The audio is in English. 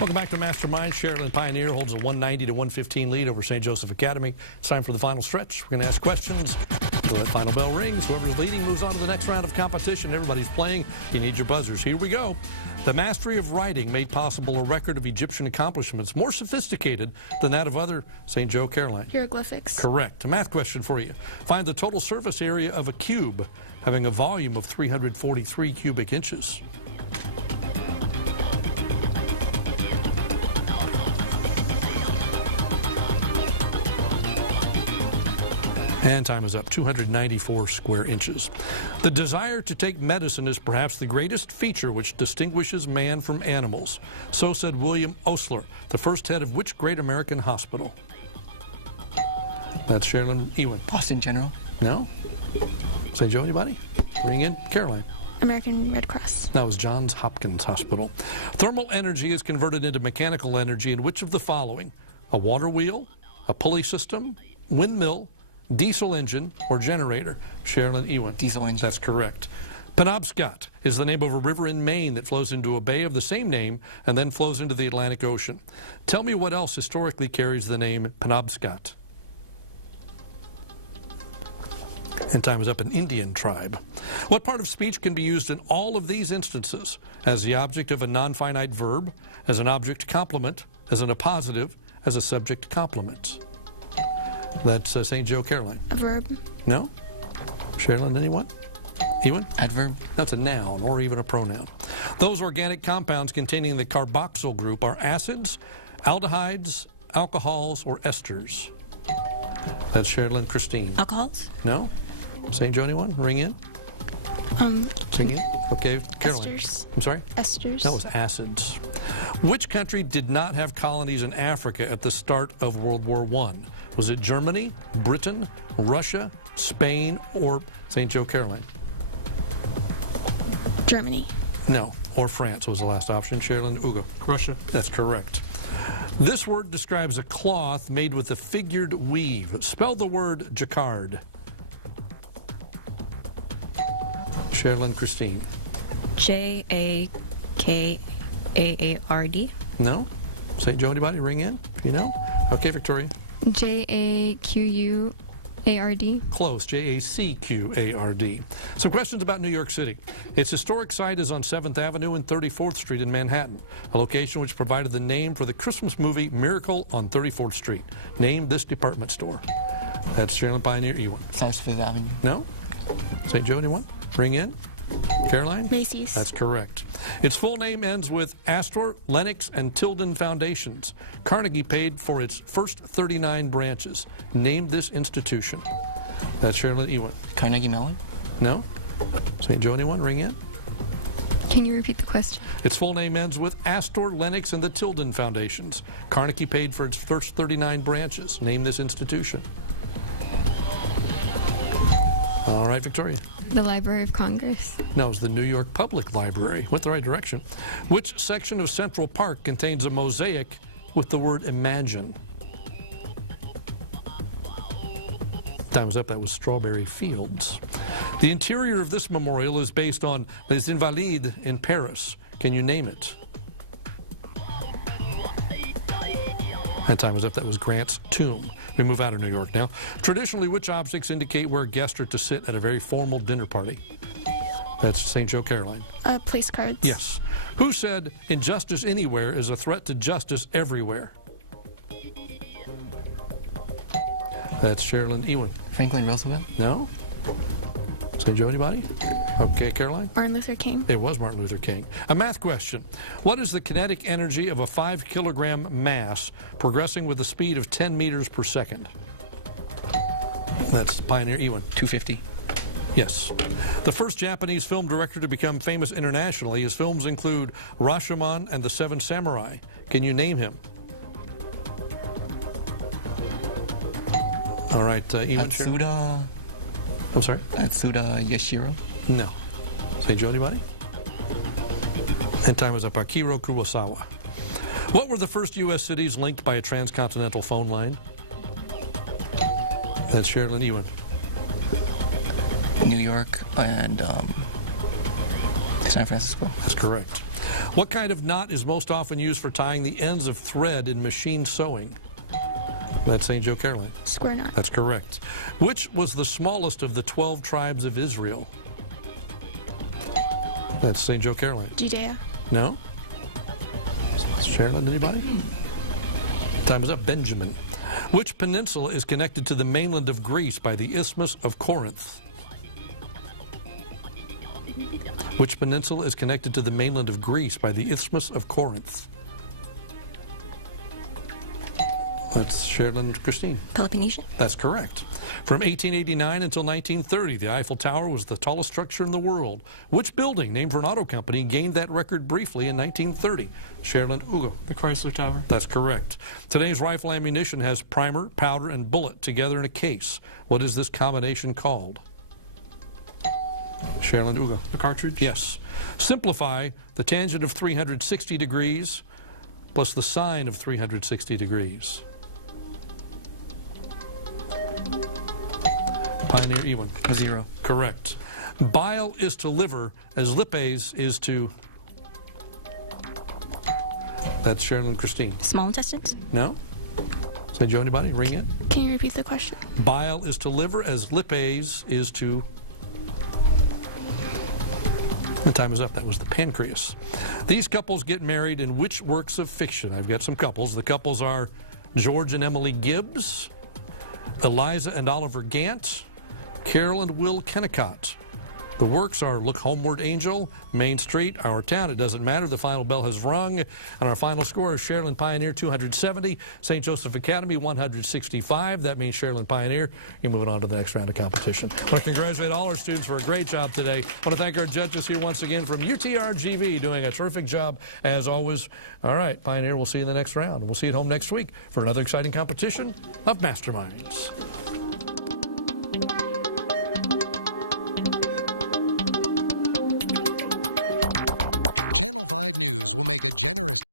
Welcome back to Masterminds. Sharyland Pioneer holds a 190 to 115 lead over St. Joseph Academy. It's time for the final stretch. We're going to ask questions until that final bell rings. Whoever's leading moves on to the next round of competition. Everybody's playing. You need your buzzers. Here we go. The mastery of writing made possible a record of Egyptian accomplishments more sophisticated than that of other St. Joe Caroline. Hieroglyphics. Correct. A math question for you. Find the total surface area of a cube having a volume of 343 cubic inches. And time is up, 294 square inches. The desire to take medicine is perhaps the greatest feature which distinguishes man from animals. So said William Osler, the first head of which great American hospital? That's Sharyland Ewan. Boston General. No? St. Joe, anybody? Ring in. Caroline. American Red Cross. That was Johns Hopkins Hospital. Thermal energy is converted into mechanical energy in which of the following? A water wheel, a pulley system, windmill, diesel engine, or generator? Sharyland Ewan. Diesel engine. That's correct. Penobscot is the name of a river in Maine that flows into a bay of the same name and then flows into the Atlantic Ocean. Tell me what else historically carries the name Penobscot. And time is up. An Indian tribe. What part of speech can be used in all of these instances? As the object of a non-finite verb, as an object complement, as an appositive, as a subject complement? That's St. Joe Caroline. A verb. No? Sharyland, anyone? Ewan? Adverb. That's a noun or even a pronoun. Those organic compounds containing the carboxyl group are acids, aldehydes, alcohols, or esters. That's Sharyland Christine. Alcohols. No? St. Joe, anyone? Ring in. Ring in. Okay, Caroline. Esters. I'm sorry? Esters. That was acids. Which country did not have colonies in Africa at the start of World War I? Was it Germany, Britain, Russia, Spain, or St. Joe Caroline? Germany. No, or France was the last option. Sharyland Ugo. Russia. That's correct. This word describes a cloth made with a figured weave. Spell the word jacquard. Sharyland Christine. J-A-K-A-A-R-D. No? St. Joe, anybody? Ring in if you know. Okay, Victoria. J-A-Q-U-A-R-D. Close. J-A-C-Q-A-R-D. Some questions about New York City. Its historic site is on 7th Avenue and 34th Street in Manhattan, a location which provided the name for the Christmas movie Miracle on 34th Street. Name this department store. That's Sharyland Pioneer Ewan. South Fifth Avenue. No? St. Joe, anyone? Ring in. Caroline? Macy's. That's correct. Its full name ends with Astor, Lennox, and Tilden Foundations. Carnegie paid for its first 39 branches. Name this institution. That's Sharyland Ewan. Carnegie Mellon. No? St. Joe, anyone? Ring in. Can you repeat the question? Its full name ends with Astor, Lennox, and the Tilden Foundations. Carnegie paid for its first 39 branches. Name this institution. All right, Victoria. The Library of Congress. No, it's the New York Public Library. Went the right direction. Which section of Central Park contains a mosaic with the word imagine? Time was up. That was Strawberry Fields. The interior of this memorial is based on Les Invalides in Paris. Can you name it? And time was up. That was Grant's tomb. We move out of New York now. Traditionally, which objects indicate where guests are to sit at a very formal dinner party? That's St. Joe Caroline. Place cards. Yes. Who said injustice anywhere is a threat to justice everywhere? That's Sharyland Ewan. Franklin Roosevelt. No? St. Joe, anybody? Okay, Caroline? Martin Luther King. It was Martin Luther King. A math question. What is the kinetic energy of a 5-kilogram mass progressing with a speed of 10 meters per second? That's Pioneer Ewan. 250. Yes. The first Japanese film director to become famous internationally. His films include Rashomon and the Seven Samurai. Can you name him? All right, Ewan. Atsuda. I'm sorry? Atsuda Yashiro. No. St. Joe, anybody? And time is up. Akira Kurosawa. What were the first U.S. cities linked by a transcontinental phone line? That's Sharyland Ewan. New York and San Francisco. That's correct. What kind of knot is most often used for tying the ends of thread in machine sewing? That's St. Joe, Caroline. Square knot. That's correct. Which was the smallest of the 12 tribes of Israel? That's St. Joe, Caroline. Judea. No? Sharyland, anybody? Time is up. Benjamin. Which peninsula is connected to the mainland of Greece by the Isthmus of Corinth? Which peninsula is connected to the mainland of Greece by the Isthmus of Corinth? That's Sharyland, Christine. Peloponnesian. That's correct. From 1889 until 1930, the Eiffel Tower was the tallest structure in the world. Which building, named for an auto company, gained that record briefly in 1930? Sharyland, Ugo. The Chrysler Tower. That's correct. Today's rifle ammunition has primer, powder, and bullet together in a case. What is this combination called? Sharyland, Ugo. The cartridge. Yes. Simplify the tangent of 360 degrees plus the sine of 360 degrees. Pioneer Ewan. A 0. Correct. Bile is to liver as lipase is to... That's Sharyland, Christine. Small intestines. No? St. Joe, anybody? Ring in. Can you repeat the question? Bile is to liver as lipase is to... The time is up. That was the pancreas. These couples get married in which works of fiction? I've got some couples. The couples are George and Emily Gibbs, Eliza and Oliver Gant, Carol and Will Kennicott. The works are Look Homeward, Angel, Main Street, Our Town, It Doesn't Matter, The Final Bell Has Rung, and our final score is Sharyland Pioneer 270, St. Joseph Academy 165. That means Sharyland Pioneer, you're moving on to the next round of competition. I want to congratulate all our students for a great job today. I want to thank our judges here once again from UTRGV, doing a terrific job as always. All right, Pioneer, we'll see you in the next round, and we'll see you at home next week for another exciting competition of Masterminds.